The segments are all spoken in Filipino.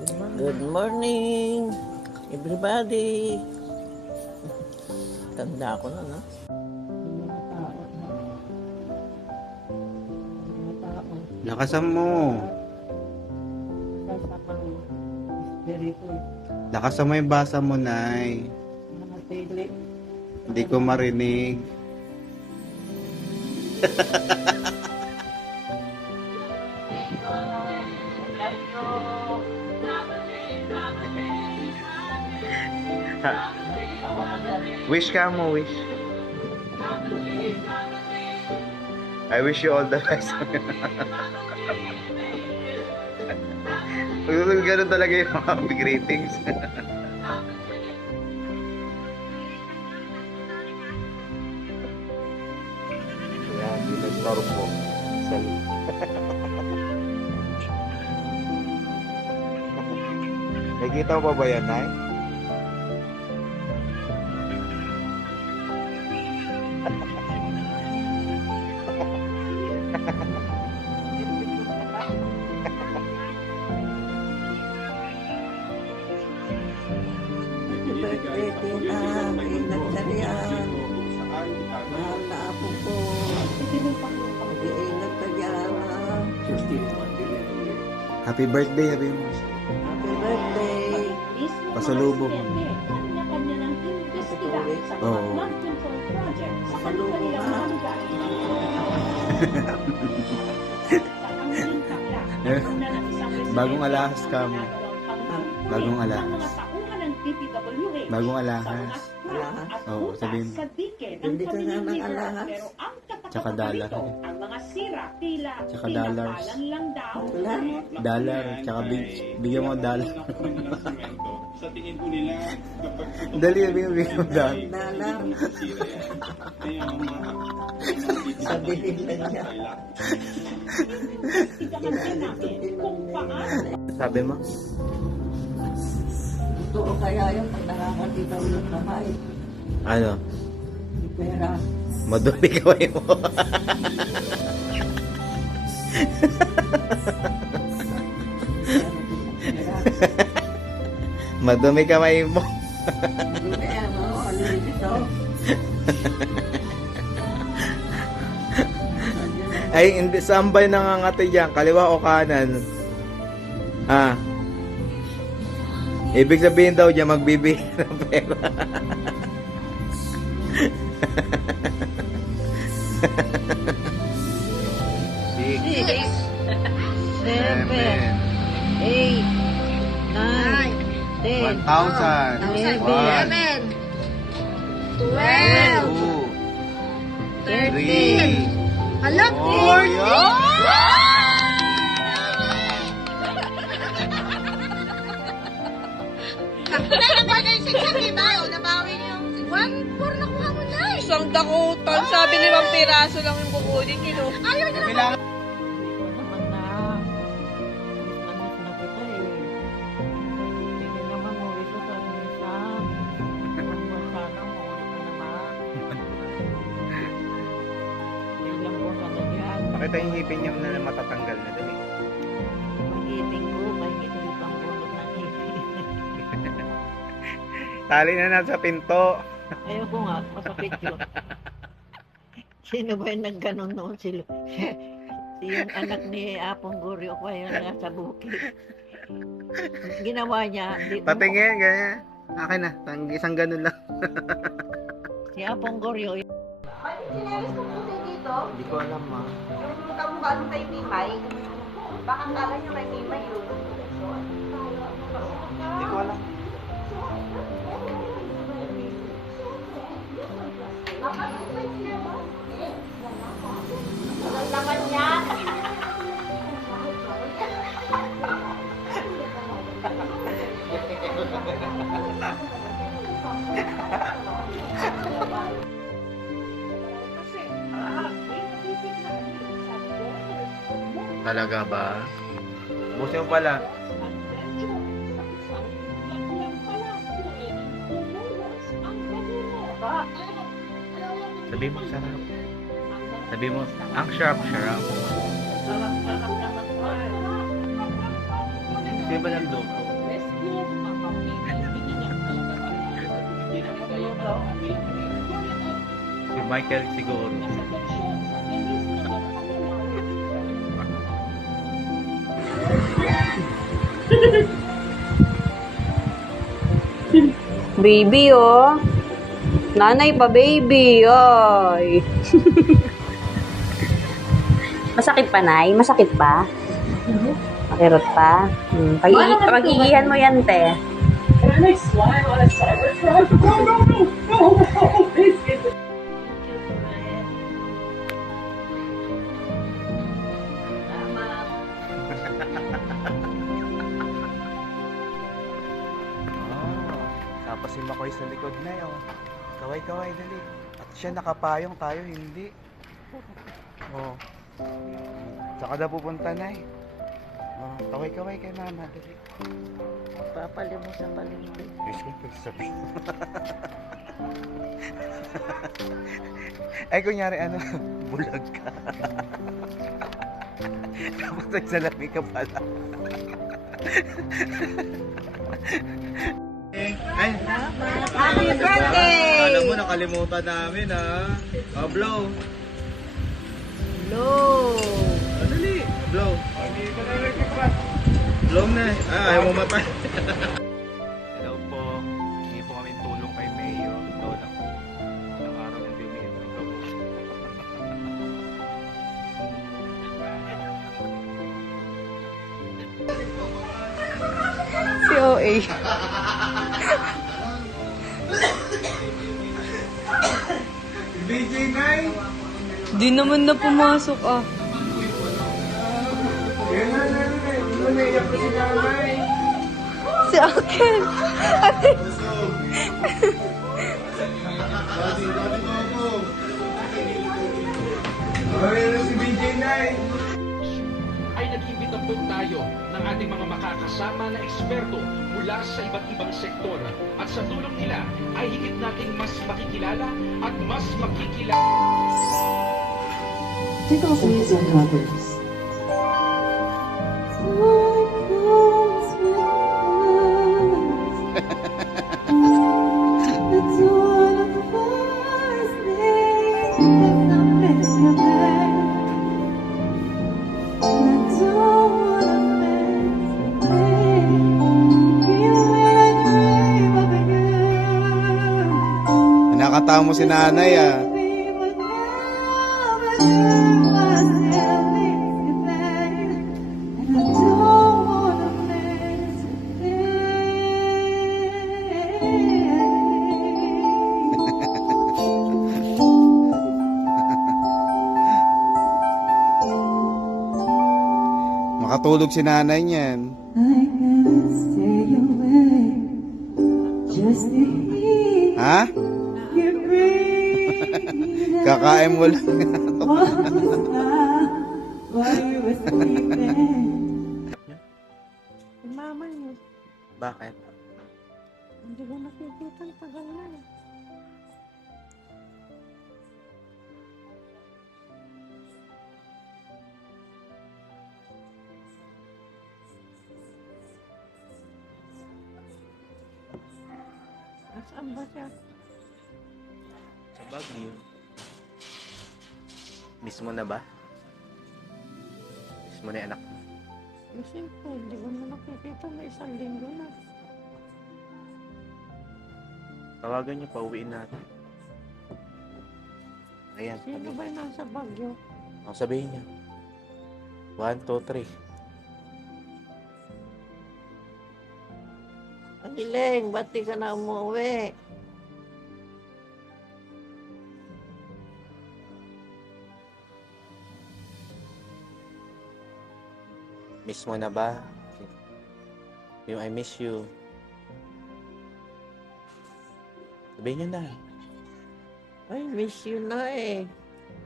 Good morning, everybody. Tanda ko na, no? Lakasan mo. Lakasan mo yung basa mo, Nay. Hindi ko marinig. Wish ka mo, wish. I wish you all the best. Ganun talaga yung mga big ratings. Yan, di na storm mo. Nakikita mo pa ba yan, Nay? Birthday din ang inagtarian. Mahal na apo ko. Mag-iingat ka dyan. Happy birthday, happy mo. Happy birthday. Pasalubong. Kanya-kanya ng investiga sa Oo. flood control project sa kanilang barangay. Bagong alahas ka mo. Bagong alahas. Bagong alahas. Oo, sabihin mo. Hindi ka nga ng alahas. Tsaka dollar. Ang mga sira, tila, Tsaka dollars. pinakalan lang daw. Wala. Dollar. Tsaka bigyan mo dollar. Sa tingin po nila, kapag Dali, bigyan mo dollar. Dalar. Sabihin lang niya. Tignan din natin kung paano. Sabi mo? Totoo kaya yung pag nakakakita ulit kamay. Ano? May pera. Madumi kaway mo. Madumi kamay mo. Hindi ano, ano dito? Ay, hindi. Saan ba yung nangangati dyan? Kaliwa o kanan? Ha? Ibig sabihin daw dyan, magbibigay ng pera. Six, seven, 8, 9, 10, 1,000. 11, 12, 13. Alam, Oh, Kailan ba kayo 6 di ba? O nabawi niyo? 1-4 nakuha mo na eh. Isang dakutan. Sabi 5 piraso lang yung kukunin nyo. Ayaw niya naman. naman na. Miss na kita eh. Hindi naman uwi ko sa minsan. Huwag sana umuwi ka naman. Ilang ko ka na yan. Pakita yung ngipin niya na matatanggal na dali. Mag-iping ko, may ito'y pambulot ng ipin. Tali na nasa pinto. Ayoko nga, masakit yun. Sino ba yung nagganon noon? Si yung anak ni Apong Guryo pa yung nasa bukid. Ginawa niya. Patingin, ganyan. Akin na, isang ganun lang. Si Apong Guryo. Sinelis ko po dito, Hindi ko alam, ma. yung mukha-mukha nung kay Mimay, baka kala nyo kay Mimay yun. Hindi ko alam. Ang laman yan. Talaga ba? Busi mo pala. Sabi mo, sarap. Sabi mo, ang sarap-sarap. Sino ba ng loko? Si Michael siguro. Baby, oh. Nanay pa, baby. Ay. Masakit pa, Nay? Masakit pa? Makirot pa? Pag-iihan mo yan, te. Tapos si Makoy sa likod na yun. Kaway-kaway, dali. At siya nakapayong, tayo hindi. Oh. Saka na pupunta na eh. Oh, kaway-kaway kay mama, dali. Papali mo sa palengke. Diyos ko, pagsabi. Ay, kunyari ano, bulag ka. Tapos nagsalami ka pala. Ay, Happy birthday! alam mo, nakalimutan namin ha. Oh, blow. Hello! Dali, blow. Blow na. Ah, ayaw mo matay. Hello po. Hindi po kami tulong kay Mayo. Ito lang po. Ilang araw yung bibigyan ng gamot. Si OA. BJ9! Di naman na pumasok, ah. Yan na, umiyak ko si nanay. Si Aken. Okay na si BJ9. Ay nag-imbita po tayo ng ating mga makakasama na eksperto mula sa iba't ibang sektor at sa tulong nila ay higit nating mas makikilala at mas makikilala. Tickles News and Covers. Nakatawa mo si nanay ah. Makatulog si nanay niyan. Ha? Kakain mo lang. Si mama niyo, Bakit? hindi ko nakikita ang tagal na eh. Nasaan ba siya? Sa Baguio. Miss mo na ba? Miss mo na yung anak mo? Kasi po, hindi ko na nakikita na 1 linggo na. Tawagan niyo, pauwiin natin. Ayan. Sino ba yung nasa Baguio? Ang sabihin niya. 1, 2, 3. Agiling, ba't di ka na umuwi? Miss mo na ba? Yung I miss you. Sabihin niyo na. Ay, miss you na eh.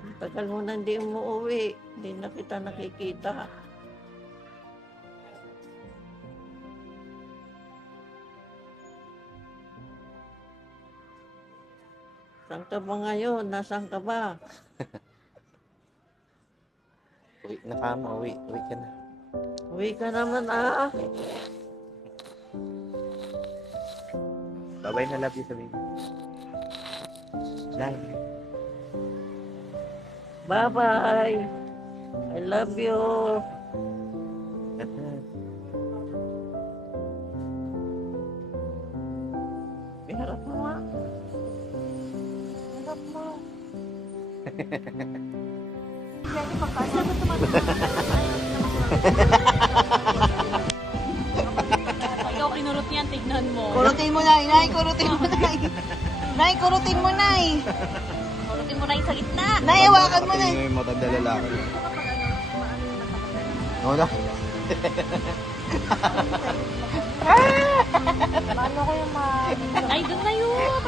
Ang tagal mo na hindi umuwi. Hindi na kita nakikita. Saan ka ba ngayon? Nasaan ka ba? Uwi na ka mo. Uwi ka na. Uwi ka naman ah. Bye-bye na, love you, sabihin. Dahil. Bye-bye. I love you. Harap mo nga. Harap mo. Ikaw kinurot yan, tignan mo. Kurutin mo na, Nay. Kurutin mo na. Nay, kurutin mo, Nay. Kurutin mo na yung sa gitna. Nay, hawakan mo, Nay. Yung matanda lalaki. Wala. Ay, doon na yun.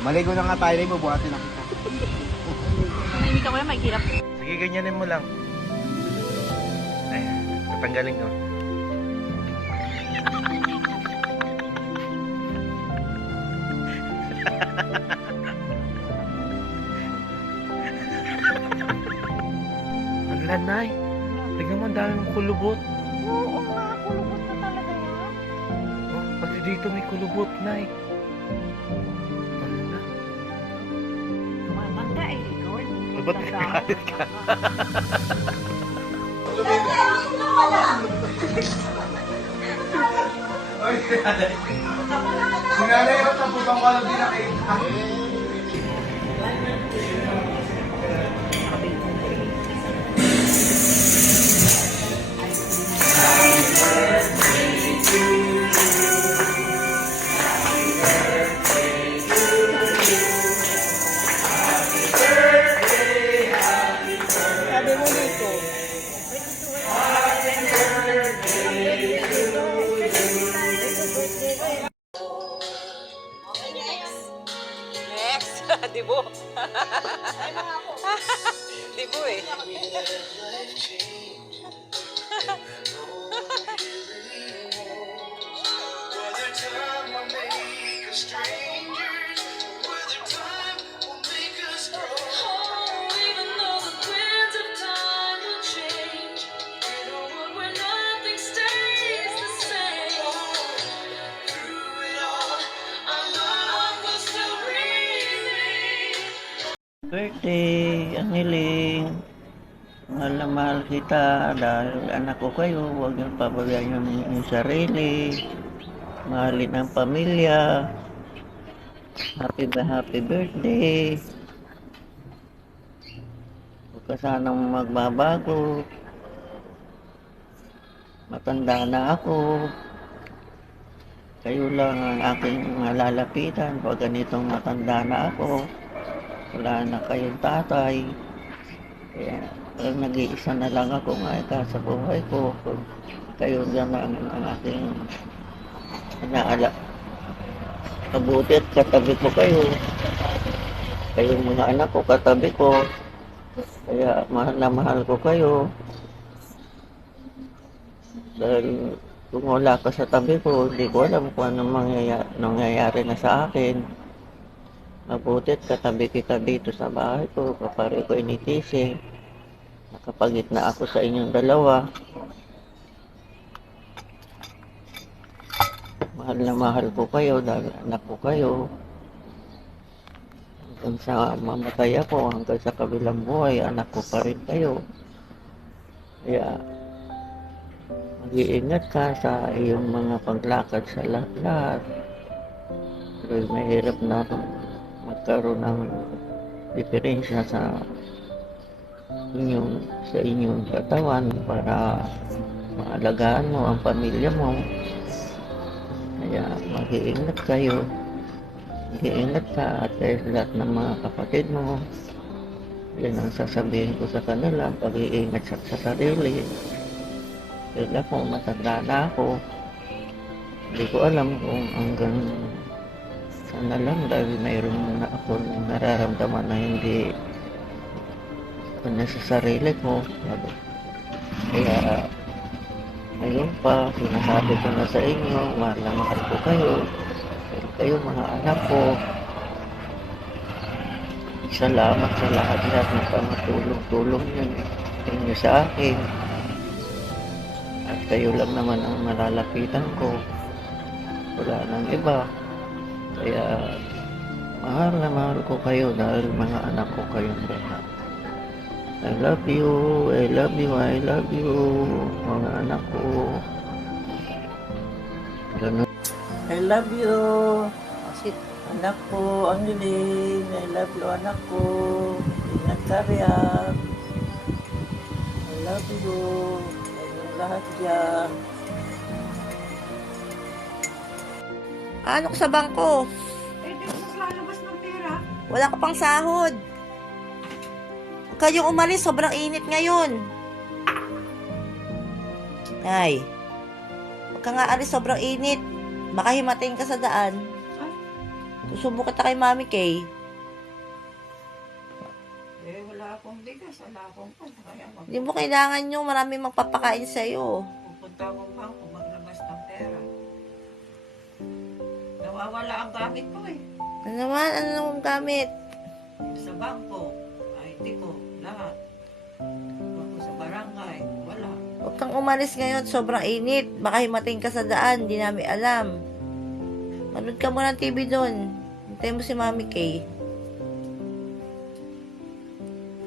Maligo na nga tayo rin, bubuhatin ako. Hindi ka mo yan, may hirap. Sige, ganyanin mo lang. Ay, tatanggalin ko. Ang lanay. Tignan mo, ang dami mong kulubot. Oo nga, kulubot na talaga yan. Oh, pati dito may kulubot, nay. Wala. Tumatanda eh, Lord. Ba't nagalit ka? Sinanay yung taputang ka lang din nakita. Next. Dibo. Dibo eh. Birthday, Angeling. Mahal na mahal kita dahil anak ko kayo. Huwag niyong pabayaan yung inyong sarili. Mahalin ang pamilya. Happy birthday. Huwag ka sanang magbabago. Matanda na ako. Kayo lang ang aking malalapitan pag ganitong matanda na ako. Wala na kayong tatay. Kaya nag-iisa na lang ako nga sa buhay ko. Kayo lang ang aking inaala. Mabuti at katabi ko kayo. Kayong mga anak ko katabi ko. Kaya mahal na mahal ko kayo. Dahil kung wala ka sa tabi ko, hindi ko alam kung anong mangyayari na sa akin. Mabuti at katabi kita dito sa bahay ko, kapare ko initising. Nakapagitna ako sa inyong dalawa. Mahal na mahal ko kayo dahil anak ko kayo. Hanggang sa mamatay ako, hanggang sa kabilang buhay, anak ko pa rin kayo. Kaya mag-iingat ka sa iyong mga paglakad sa lahat-lahat. Dahil mahirap na magkaroon ng diferensya sa inyong katawan para maalagaan mo ang pamilya mo. Kaya mag-iingat kayo. Mag-iingat ka at lahat ng mga kapatid mo. Yan ang sasabihin ko sa kanila, pag-iingat sa sarili. Dahil ako, matanda na ako. Hindi ko alam kung hanggang sana lang dahil mayroon na ako nararamdaman na hindi ko na sa sarili ko. Kaya ngayon pa, sinasabi ko na sa inyo, mahal na mahal ko kayo. Kayo mga anak ko. Salamat sa lahat-lahat ng pangtulong-tulong ninyo sa akin. At kayo lang naman ang malalapitan ko. Wala nang iba. Kaya Mahal na mahal ko kayo dahil mga anak ko kayong lahat. I love you, I love you, I love you, mga anak ko. Ganun. I love you. Anak ko, Angeline. I love you, anak ko. Ingat ka riyan. I love you. Kayong lahat dyan. Ano ko sa bangko? Eh, di ko lalabas ng pera. Wala ka pang sahod. Huwag kayong umalis, sobrang init ngayon. Ay, huwag ka nga alis, sobrang init. Baka himatin ka sa daan. Susubo kita kay Mami Kay. Eh, wala akong bigas, wala akong pan. Kaya Hindi mo kailangan yung marami magpapakain sa'yo. magpupunta akong bangko, maglabas ng pera. Nawawala ang gamit ko eh. Ano naman? Ano naman gamit? Sa bangko, ID ko, lahat. Bangko sa barangay, wala. Huwag kang umalis ngayon, sobrang init. Baka himatin ka sa daan, hindi namin alam. Manood ka muna ng TV doon. Hintayin mo si Mami Kay.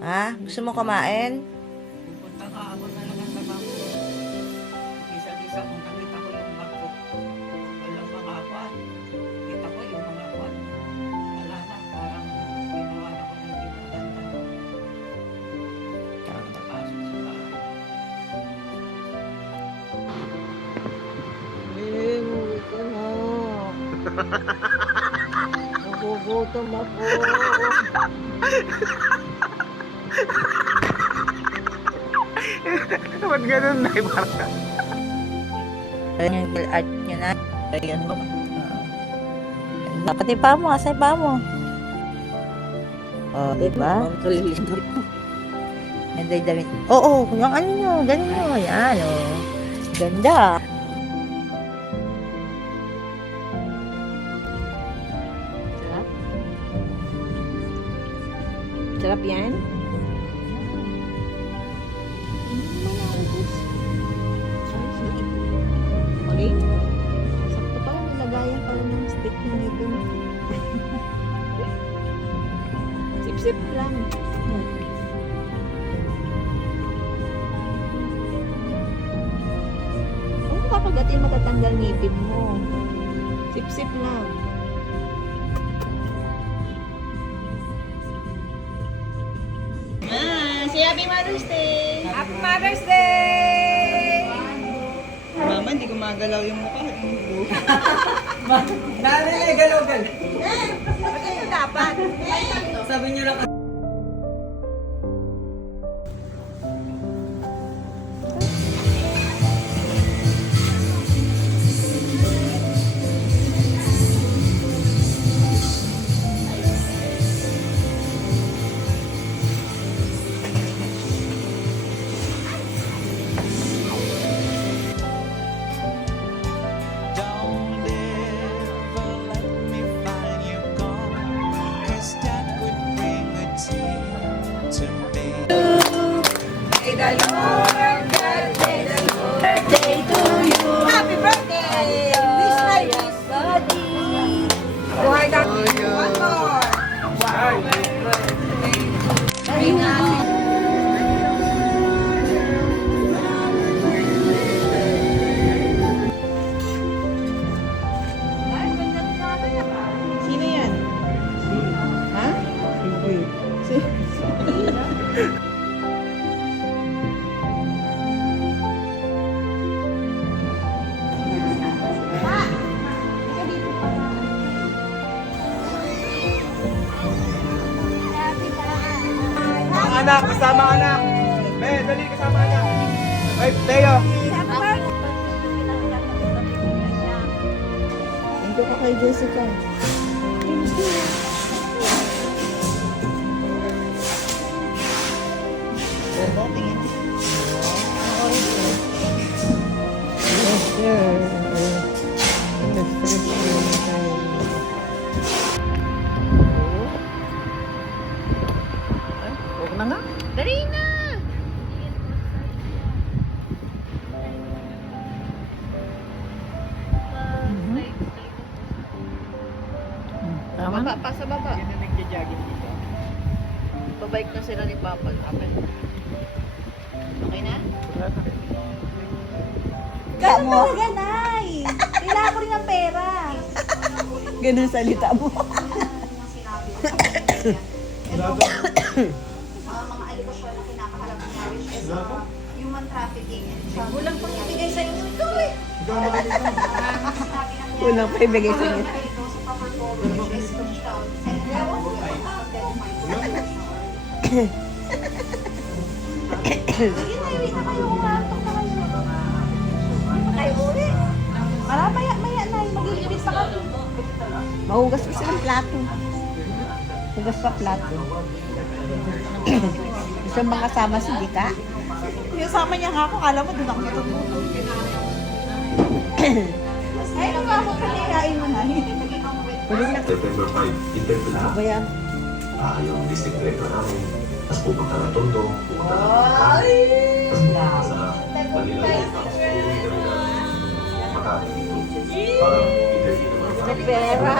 Ha? Gusto mo kumain? Pupunta nga ako na lang sa bangko. Isa-isa kung nakita ko yung bangko. Walang mga kwan. Kita ko yung mga kwan. Wala na, parang ginawa na ko na hindi maganda. Napasok sa bahay. Uwi ka na. Nagugutom ako. Ba't ganun na ibarka? Ayan yung art nyo na. Ayan mo. Dapat ipa mo, asa ipa mo? Oh, diba? Ganda yung damit. Oo, yung ano nyo, ganun nyo. Yan, oh. Ganda. Sarap? Sarap yan? Okay? Sakto pala, nilagayan pala ng stick ng ngipin. Sip-sip lang. Kung kakagatin, matatanggal ngipin mo. Sip-sip lang. Happy Mother's Day! Happy Mother's Day! Mama, hindi ko magalaw yung mukha. Ano dapat? Sabi niyo lang. Don't ever let me find you gone, 'cause that would bring a tear to me. May the Lord, birthday the Lord. Birthday to you. Happy birthday! Wish my wish. Buhay na. One more. Ay, Sino yan? Ha? Ang anak, kasama anak. Be, dali kasama anak. Ay, Teo. Hindi ka kay Jessica. Huwag na nga. Dali na! Tama? Baba pa sa baba. nagbabike na sila ni Papa namin. Okay na? Ganun talaga, Nay. Kailangan ko rin ng pera. Ganun salita mo. Mga alibasyon na kinakaharap niya, which is human trafficking and child. Kulang pang ibigay sa inyo ito eh. Kulang pa ibigay sa inyo. Ito sa proper form, which is child. And ewan ko yung Sige na, hindi na kayo umatok na kayo. Hindi pa kayo uli. Maya, Nay. Maglilibis pa kami. Mahugas ko silang plato. Hugas pa plato. Gusto mo makasama si Dika? Kasama niya nga ako. Kala mo doon ako matutulog. Ay, nagpapag ka nikain mo, Nay. Huli na. September 5, interview Ano na. ba yan? Yung district director namin. Tapos pupunta na Tondo, pupunta na Makati. Tapos pupunta sa Manila. Tapos uuwi kami na Makati dito. Parang interview naman. Pera.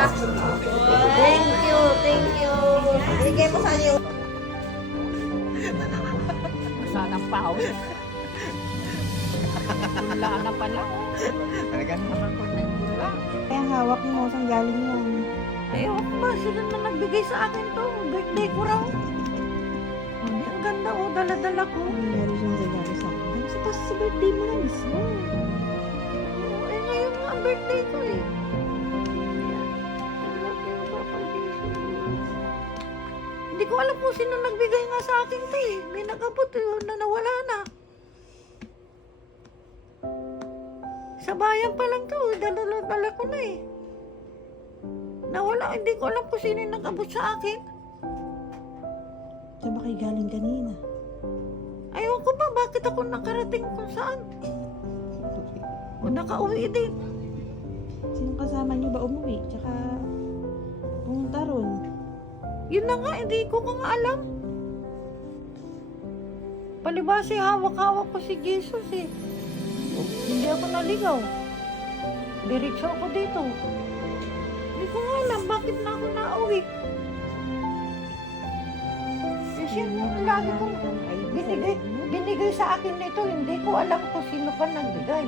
Thank you. Bigay mo sa iyo. Sanang pawis. Wala na pala. Talaga naman po. Wala. Kaya hawak mo, saan galing yan? Ewan ko ba, sila na nagbigay sa akin to. Birthday ko raw. Hindi, ang ganda oh, dala-dala ko. Meron siyang regalo sa akin. Tapos sa birthday mo na mismo. Oh, eh, ngayon nga ang birthday ko eh. Ayan. I love you, Papa Jesus. Hindi ko alam kung sino nagbigay nga sa akin to eh. May nagabot na nawala na. Sa bayan pa lang to, dala ko na eh. Nawala, hindi ko alam kung sino yung nag-abot sa akin. Saan ba kayo galing kanina? Ayaw ko ba, bakit ako nakarating kung saan? O nakauwi din. Sinong kasama niyo ba umuwi? Tsaka pumunta ron? Yun na nga, hindi ko nga alam. Palibasi, hawak-hawak ko si Jesus eh. Hindi ako naligaw. Diretso ako dito. Hindi ko nga alam bakit na ako nauwi. Kasi lagi kong binigay sa akin nito, hindi ko alam kung sino pa nagbigay.